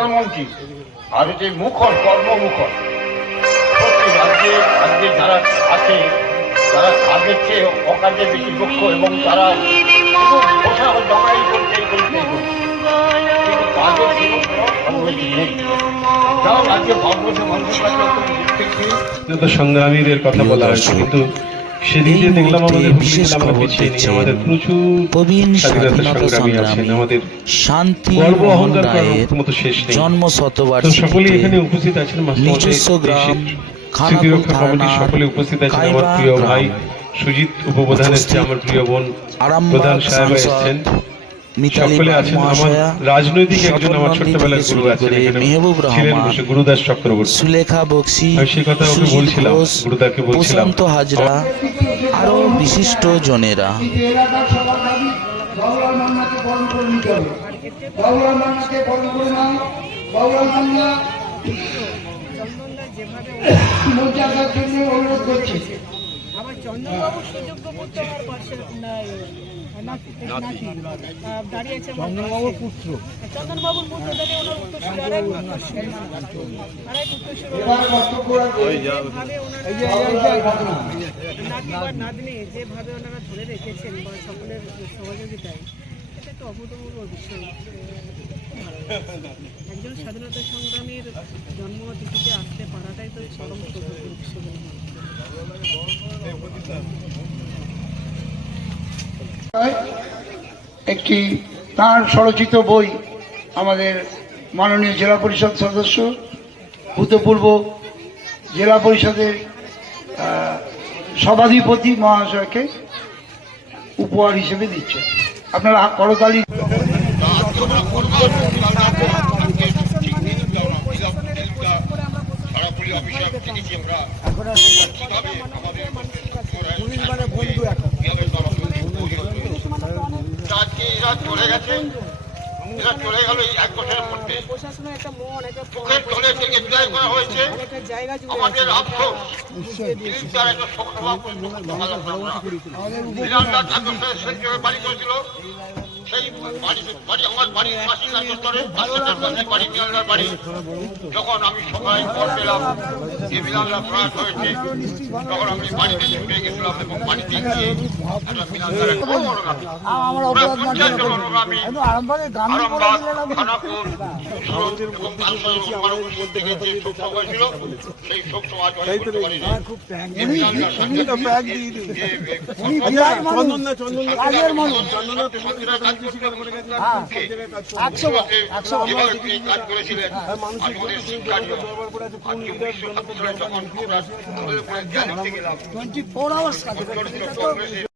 প্রধানমন্ত্রী আর হচ্ছে মুখর কর্মমুখর। রাজ্যে রাজ্যে যারা আছে তারা কাজের চেয়ে অকাজে বেশি দক্ষ এবং তারা বসা জমাই করতে কিন্তু কাজের অনুভূতি নেই। যারা রাজ্যে ভারতবর্ষের মানুষের কাছে সংগ্রামীদের কথা বলা হয়েছে, কিন্তু সেদিকে দেখলাম আমাদের আমরা পিছিয়ে নেই। আমাদের প্রচুর স্বাধীনতা সংগ্রামী আছেন, আমাদের শান্তি গর্ব অহংকার করার মতো শেষ নেই। জন্ম শতবার্ষিকীতে সকলেই এখানে উপস্থিত আছেন। নিজস্ব গ্রাম স্মৃতিরক্ষা কমিটির সকলে উপস্থিত আছেন। আমার প্রিয় ভাই সুজিত উপপ্রধান এসেছে, আমার প্রিয় বোন প্রধান সাহেব এসেছেন, সকলে আছেন। আমার রাজনৈতিক একজন আমার ছোট্টবেলার গুরু আছেন এখানে ছিলেন, গুরুদাস চক্রবর্তী, সুলেখা বক্সি, সেই কথা ওকে বলছিলাম, গুরুদাকে বলছিলাম। প্রশান্ত হাজরা, আরো বিশিষ্ট জনেরা। আমার চন্দনবাবুর সুযোগ্য পুত্র আমার পাশের দাঁড়িয়েছে চন্দনবাবুর পুত্র, চন্দনবাবুর পুত্র দাঁড়িয়ে ওনার উত্তরসূরি আরেক নাতি বা নাতনি যেভাবে ওনারা ধরে রেখেছেন বা সকলের সহযোগিতায়, এটা একটা অভূতপূর্ব বিষয়। একজন স্বাধীনতা সংগ্রামীর জন্মতিথিতে আসতে পারাটাই তো চরম সৌভাগ্য বিষয়। একটি তাঁর স্বরচিত বই আমাদের মাননীয় জেলা পরিষদ সদস্য, ভূতপূর্ব জেলা পরিষদের সভাধিপতি মহাশয়কে উপহার হিসেবে দিচ্ছে। আপনারা করতালি। চলে গেছে, এরা চলে গেল এই 1 বছরের মধ্যে। প্রশাসনের একটা মন, একটা বুকের তলে থেকে বিদায় করা হয়েছে। আমাদের আফসোস তার একটা শোকসভা বাড়ি করেছিল, সেই বাড়ি আমার বাড়ির পাশেই বাড়ি মিলানদার বাড়ি। যখন আমি সবাই খবর পেলাম যে মিলানদার প্রয়াস হয়েছে, তখন আমি বাড়িতে ছুটে গেছিলাম এবং বাড়িতে গিয়ে একটা মিলানদারের আরামবাগ, খানাকুল, এবং থেকে যে শোকসভা হয়েছিল সেই শোকসভা কাজ করেছিলেন। আমাদের